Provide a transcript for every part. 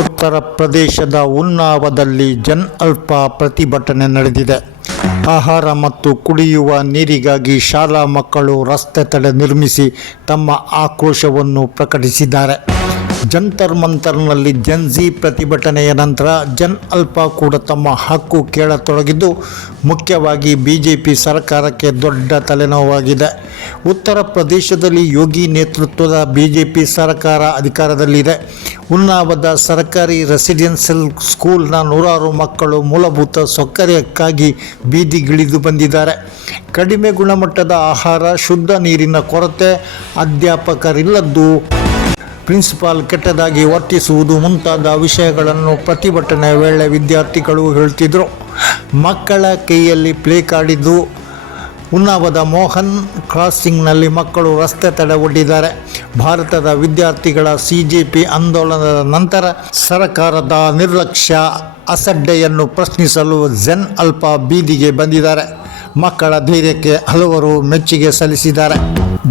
ಉತ್ತರ ಪ್ರದೇಶದ ಉನ್ನಾವದಲ್ಲಿ ಜನ್ ಅಲ್ಪ ಪ್ರತಿಭಟನೆ ನಡೆದಿದೆ. ಆಹಾರ ಮತ್ತು ಕುಡಿಯುವ ನೀರಿಗಾಗಿ ಶಾಲಾ ಮಕ್ಕಳು ರಸ್ತೆ ತಡೆ ನಿರ್ಮಿಸಿ ತಮ್ಮ ಆಕ್ರೋಶವನ್ನು ಪ್ರಕಟಿಸಿದ್ದಾರೆ. ಜಂತರ್ ಮಂತರ್ನಲ್ಲಿ ಜೆನ್ಜಿ ಪ್ರತಿಭಟನೆಯ ನಂತರ ಜನ್ ಅಲ್ಪ ಕೂಡ ತಮ್ಮ ಹಕ್ಕು ಕೇಳತೊಡಗಿದ್ದು, ಮುಖ್ಯವಾಗಿ ಬಿಜೆಪಿ ಸರ್ಕಾರಕ್ಕೆ ದೊಡ್ಡ ತಲೆನೋವಾಗಿದೆ. ಉತ್ತರ ಪ್ರದೇಶದಲ್ಲಿ ಯೋಗಿ ನೇತೃತ್ವದ ಬಿಜೆಪಿ ಸರ್ಕಾರ ಅಧಿಕಾರದಲ್ಲಿದೆ. ಉನ್ನಾವದ ಸರ್ಕಾರಿ ರೆಸಿಡೆನ್ಷಿಯಲ್ ಸ್ಕೂಲ್ನ ನೂರಾರು ಮಕ್ಕಳು ಮೂಲಭೂತ ಸೌಕರ್ಯಕ್ಕಾಗಿ ಬೀದಿಗಿಳಿದು ಬಂದಿದ್ದಾರೆ. ಕಡಿಮೆ ಗುಣಮಟ್ಟದ ಆಹಾರ, ಶುದ್ಧ ನೀರಿನ ಕೊರತೆ, ಅಧ್ಯಾಪಕರಿಲ್ಲದ್ದು, ಪ್ರಿನ್ಸಿಪಾಲ್ ಕೆಟ್ಟದಾಗಿ ವರ್ತಿಸುವುದು ಮುಂತಾದ ವಿಷಯಗಳನ್ನು ಪ್ರತಿಭಟನೆ ವೇಳೆ ವಿದ್ಯಾರ್ಥಿಗಳು ಹೇಳ್ತಿದ್ರು. ಮಕ್ಕಳ ಕೈಯಲ್ಲಿ ಪ್ಲೇ ಕಾರ್ಡ್ ಇದ್ದು ಉನ್ನಾವದ ಮೋಹನ್ ಕ್ರಾಸಿಂಗ್ನಲ್ಲಿ ಮಕ್ಕಳು ರಸ್ತೆ ತಡೆ ಒಡ್ಡಿದ್ದಾರೆ. ಭಾರತದ ವಿದ್ಯಾರ್ಥಿಗಳ ಸಿಜೆಪಿ ಆಂದೋಲನದ ನಂತರ ಸರ್ಕಾರದ ನಿರ್ಲಕ್ಷ್ಯ, ಅಸಡ್ಡೆಯನ್ನು ಪ್ರಶ್ನಿಸಲು ಜನ್ ಅಲ್ಪ ಬೀದಿಗೆ ಬಂದಿದ್ದಾರೆ. ಮಕ್ಕಳ ಧೈರ್ಯಕ್ಕೆ ಹಲವರು ಮೆಚ್ಚುಗೆ ಸಲ್ಲಿಸಿದ್ದಾರೆ.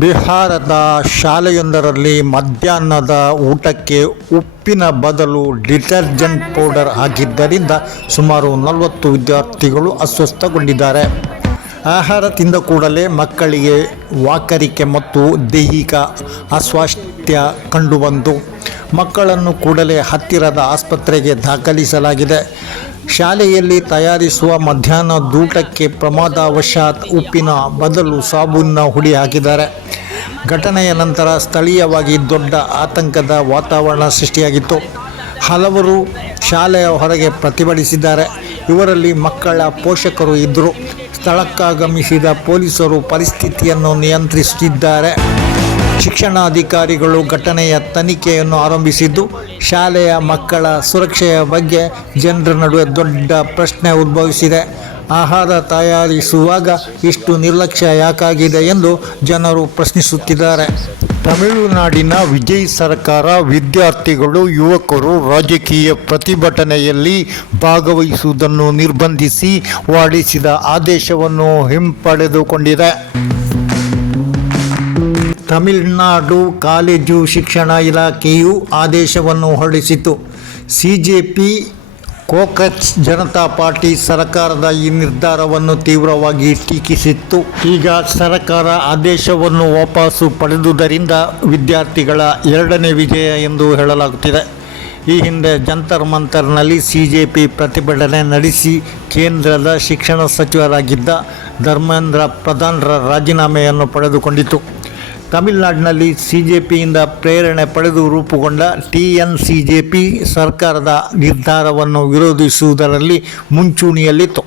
ಬಿಹಾರದ ಶಾಲೆಯೊಂದರಲ್ಲಿ ಮಧ್ಯಾಹ್ನದ ಊಟಕ್ಕೆ ಉಪ್ಪಿನ ಬದಲು ಡಿಟರ್ಜೆಂಟ್ ಪೌಡರ್ ಹಾಕಿದ್ದರಿಂದ ಸುಮಾರು 40 ವಿದ್ಯಾರ್ಥಿಗಳು ಅಸ್ವಸ್ಥಗೊಂಡಿದ್ದಾರೆ. ಆಹಾರ ತಿಂದ ಕೂಡಲೇ ಮಕ್ಕಳಿಗೆ ವಾಕರಿಕೆ ಮತ್ತು ದೈಹಿಕ ಅಸ್ವಾಸ್ಥ್ಯ ಕಂಡುಬಂತು. ಮಕ್ಕಳನ್ನು ಕೂಡಲೇ ಹತ್ತಿರದ ಆಸ್ಪತ್ರೆಗೆ ದಾಖಲಿಸಲಾಗಿದೆ. ಶಾಲೆಯಲ್ಲಿ ತಯಾರಿಸುವ ಮಧ್ಯಾಹ್ನದೂಟಕ್ಕೆ ಪ್ರಮಾದವಶಾತ್ ಉಪ್ಪಿನ ಬದಲು ಸಾಬೂನಿನ ಹುಡಿ ಹಾಕಿದ್ದಾರೆ. ಘಟನೆಯ ನಂತರ ಸ್ಥಳೀಯವಾಗಿ ದೊಡ್ಡ ಆತಂಕದ ವಾತಾವರಣ ಸೃಷ್ಟಿಯಾಗಿತ್ತು. ಹಲವರು ಶಾಲೆಯ ಹೊರಗೆ ಪ್ರತಿಭಟಿಸಿದ್ದಾರೆ. ಇವರಲ್ಲಿ ಮಕ್ಕಳ ಪೋಷಕರು ಇದ್ದರು. ಸ್ಥಳಕ್ಕಾಗಮಿಸಿದ ಪೊಲೀಸರು ಪರಿಸ್ಥಿತಿಯನ್ನು ನಿಯಂತ್ರಿಸುತ್ತಿದ್ದಾರೆ. ಶಿಕ್ಷಣಾಧಿಕಾರಿಗಳು ಘಟನೆಯ ತನಿಖೆಯನ್ನು ಆರಂಭಿಸಿದ್ದು, ಶಾಲೆಯ ಮಕ್ಕಳ ಸುರಕ್ಷೆಯ ಬಗ್ಗೆ ಜನರ ನಡುವೆ ದೊಡ್ಡ ಪ್ರಶ್ನೆ ಉದ್ಭವಿಸಿದೆ. ಆಹಾರ ತಯಾರಿಸುವಾಗ ಇಷ್ಟು ನಿರ್ಲಕ್ಷ್ಯ ಯಾಕಾಗಿದೆ ಎಂದು ಜನರು ಪ್ರಶ್ನಿಸುತ್ತಿದ್ದಾರೆ. ತಮಿಳುನಾಡಿನ ವಿಜಯ್ ಸರ್ಕಾರ ವಿದ್ಯಾರ್ಥಿಗಳು, ಯುವಕರು ರಾಜಕೀಯ ಪ್ರತಿಭಟನೆಯಲ್ಲಿ ಭಾಗವಹಿಸುವುದನ್ನು ನಿರ್ಬಂಧಿಸಿ ಹೊರಡಿಸಿದ ಆದೇಶವನ್ನು ಹಿಂಪಡೆದುಕೊಂಡಿದೆ. ತಮಿಳುನಾಡು ಕಾಲೇಜು ಶಿಕ್ಷಣ ಇಲಾಖೆಯು ಆದೇಶವನ್ನು ಹೊರಡಿಸಿತು. ಸಿಜೆಪಿ ಕಾಂಗ್ರೆಸ್ ಜನತಾ ಪಾರ್ಟಿ ಸರ್ಕಾರದ ಈ ನಿರ್ಧಾರವನ್ನು ತೀವ್ರವಾಗಿ ಟೀಕಿಸಿತ್ತು. ಈಗ ಸರ್ಕಾರ ಆದೇಶವನ್ನು ವಾಪಸ್ಸು ಪಡೆದುದರಿಂದ ವಿದ್ಯಾರ್ಥಿಗಳ ಎರಡನೇ ವಿಜಯ ಎಂದು ಹೇಳಲಾಗುತ್ತಿದೆ. ಈ ಹಿಂದೆ ಜಂತರ್ ಮಂತರ್ನಲ್ಲಿ ಸಿಜೆಪಿ ಪ್ರತಿಭಟನೆ ನಡೆಸಿ ಕೇಂದ್ರದ ಶಿಕ್ಷಣ ಸಚಿವರಾಗಿದ್ದ ಧರ್ಮೇಂದ್ರ ಪ್ರಧಾನ್ರ ರಾಜೀನಾಮೆಯನ್ನು ಪಡೆದುಕೊಂಡಿತು. ತಮಿಳುನಾಡಿನಲ್ಲಿ ಸಿಜೆಪಿಯಿಂದ ಪ್ರೇರಣೆ ಪಡೆದು ರೂಪುಗೊಂಡ ಟಿಎನ್ಸಿಜೆಪಿ ಸರ್ಕಾರದ ನಿರ್ಧಾರವನ್ನು ವಿರೋಧಿಸುವುದರಲ್ಲಿ ಮುಂಚೂಣಿಯಲ್ಲಿತ್ತು.